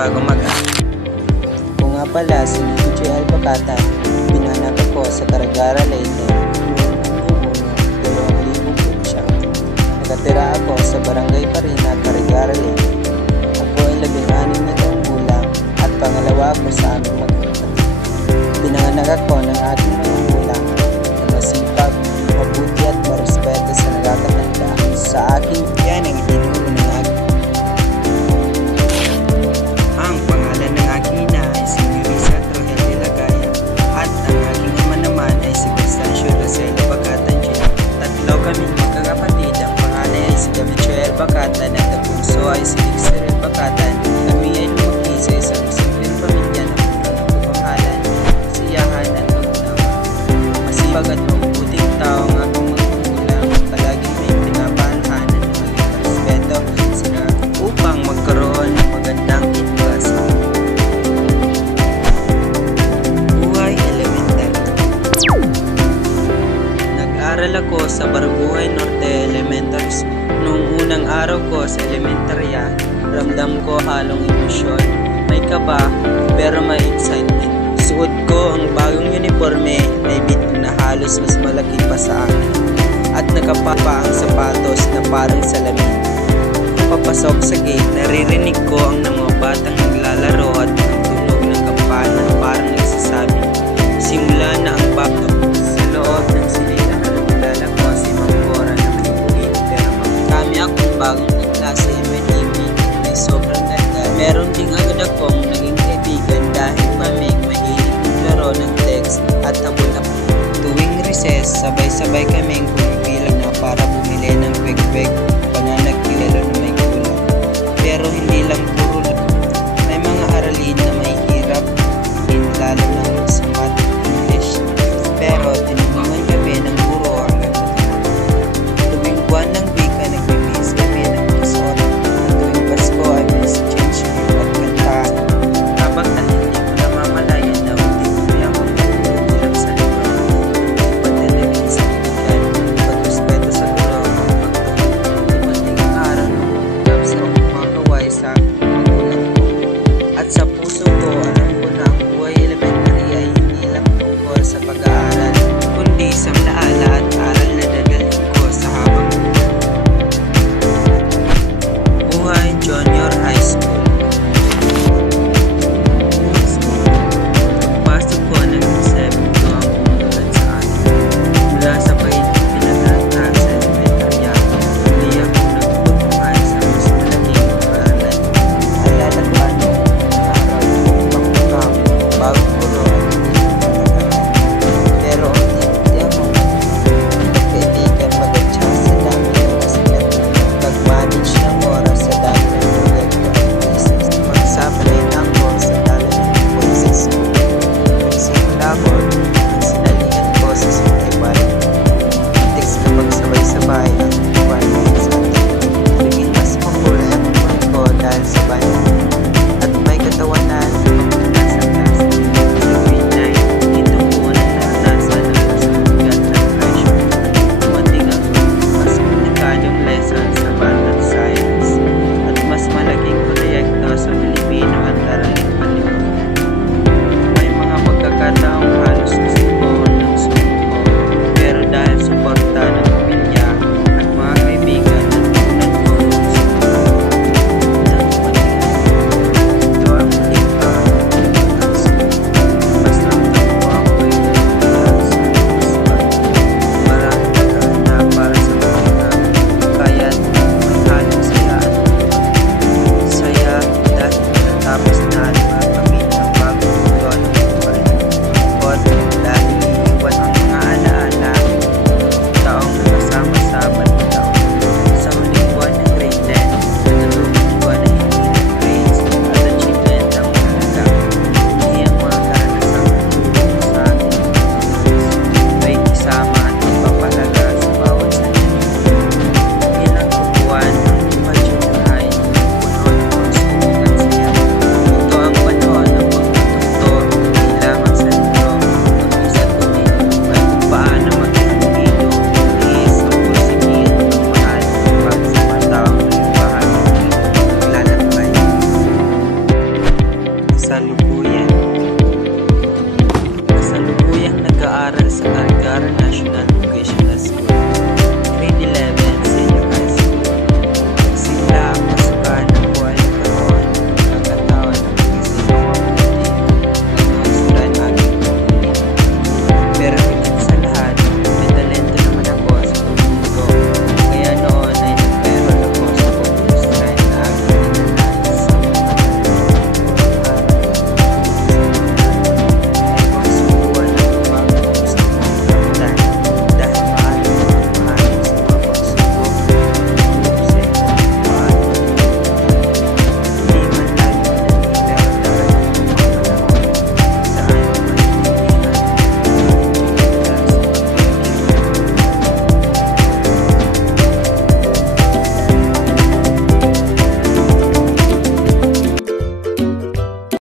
bago mag-aral. Kung nga pala, si DJ Albacata, pinanap ako sa Caragara, Leyte, noong 2009. Nakatira ako sa Barangay Parina, Caragara, Leyte. Ako ay 16 na taong gulang at pangalawa ako sa aming magkakapatid. Pinanganak ako ng aking mga magulang na masipag, mabuti at marespeto sa nagkakatanda. Sa akin, yan ang itinuro ng aking. Ang pangalan ng aking ina ay si Mirisa Trujel de la Gaya at ang aking ama naman ay si Constancio Roselo Bacata Jr. Tatlo kami magkakapatid. Ang pangalan ay si Gabriel Bacata na ang bunso ay si Lixerel Bacata. Kami ay lumaki sa isang simpleng pamilya na puno ng pagmamahalan, kasiyahan at pag-unawa. Masipag at mabuting tao ang aking mga magulang. Palaging may pinapahalagahan ng maging respeto sila upang magkaroon ng magandang edukasyon. Buhay Elementary. Nag-aral ako sa Barangay Norte Elementary School. Noong unang araw ko sa elementarya, ramdam ko halong emosyon. May kaba pero may excitement. Suot ko ang bagong uniforme na ibit na halos mas malaki pa sa akin at nakapapa ang sapatos na parang salamin. Papasok sa gate, naririnig ko ang mga batang naglalaro at ang tunog ng kampana na parang nagsasabi, simula na ang backup. Sa loob ng sinilahan, kilala ko si Ma'am Cora na may buhit pero kami akong bagong klase may sobrang ganda. Meron ding agad akong naging kaibigan dahil mahilig maglaro ng text at habol-habol. Tuwing recess, sabay-sabay kaming pumipilang na para bumili ng kwek-kwek, pananagkilalo na may gulang. Pero hindi lang puro lang. May mga aralin na may hirap, lalo na sa math at English. Pero tinulungan kami ng guro hanggang natutunan. Tuwing buwan ng wika, nagbibihis kami ng profesor. At tuwing Pasko ay may exchange at kantahan. Habang hindi ko namamalayan na hindi ko mayamang hirap sa libro. Pagdadaling sa kaibigan, pagrespeto sa guro, pagtulong. kasalukuyan. Kasalukuyang nag-aaral sa Carigara National Vocational School, Grade 11.